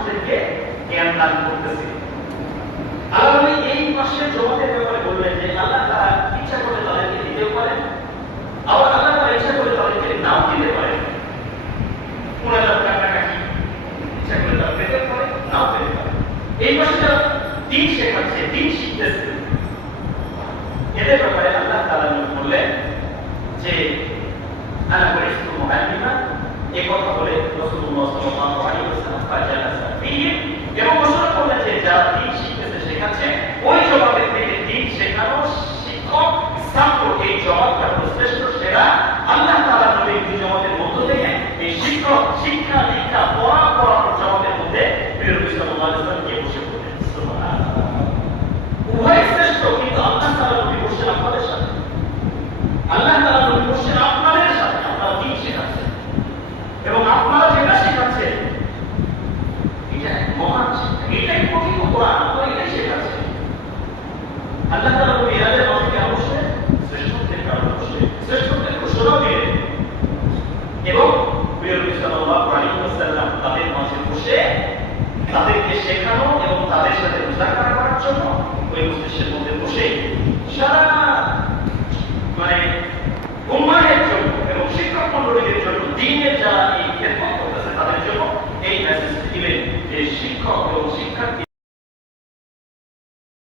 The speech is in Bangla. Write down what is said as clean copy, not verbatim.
মানুষদেরকে জ্ঞান দান করতেছে। আল্লাহ এই মাসের জমাতের ব্যাপারে বললেন যে আল্লাহ তারা ইচ্ছা করলে তাদেরকে দিতেও পারেন, আবার আল্লাহ তারা ইচ্ছা করে তাদেরকে নাও দিতে পারেন। 10,000 টাকা কি ইচ্ছা করে তারা পেতে পারে, নাও পেতে পারে। এই মাসে যারা দিন শেখাচ্ছে, দিন শিখতেছে, এদের ব্যাপারে আল্লাহ তাআলা বললেন যে আনা বলিস্তু মুআল্লিমা, এই কথা বলে রাসূলুল্লাহ সাল্লাল্লাহু আলাইহি ওয়াসাল্লাম ফাজালাসা ফিহি, এবং ঘোষণা করলেন যে যারা দিন শিখতেছে, শেখাচ্ছে, ওই জমাতের থেকে দিন শেখানো শিক্ষক ছাত্র, এই জমাতটা শ্রেষ্ঠ সেরা। আল্লাহ তাআলা নবী দুই জমাতের মধ্য থেকে এই শিক্ষক শিক্ষা দীক্ষা পড়ানোর জমাতের মধ্যে প্রিয় নবী সাল্লাল্লাহু আলাইহি ওয়াসাল্লামকে বসে পড়লেন। সুবহানাল্লাহ, উভয় শ্রেষ্ঠ, কিন্তু আল্লাহ তাআলা নবী বসেন আপনাদের সাথে, আল্লাহ তাআলা নবী বসেন আপনাদের সাথে, আপনারা দিন শেখাচ্ছেন এবং আপনারা যেটা শেখাচ্ছেন এটা এক মহান শিক্ষা, এটাই প্রকৃত কোরআন, আপনারা এটাই শেখাচ্ছেন। আল্লাহ তাআলা নবী এদের মাঝে অবশ্যই শ্রেষ্ঠত্বের কারণ অবশ্যই শ্রেষ্ঠত্বের ঘোষণা দিলেন এবং প্রিয় নবী সাল্লাল্লাহু আলাইহি ওয়াসাল্লাম তাদের মাঝে বসে তাদেরকে শেখানো এবং তাদের সাথে মুযাকারা করার জন্য ওই মজলিসের মধ্যে বসে সারা উম্মাহের জন্য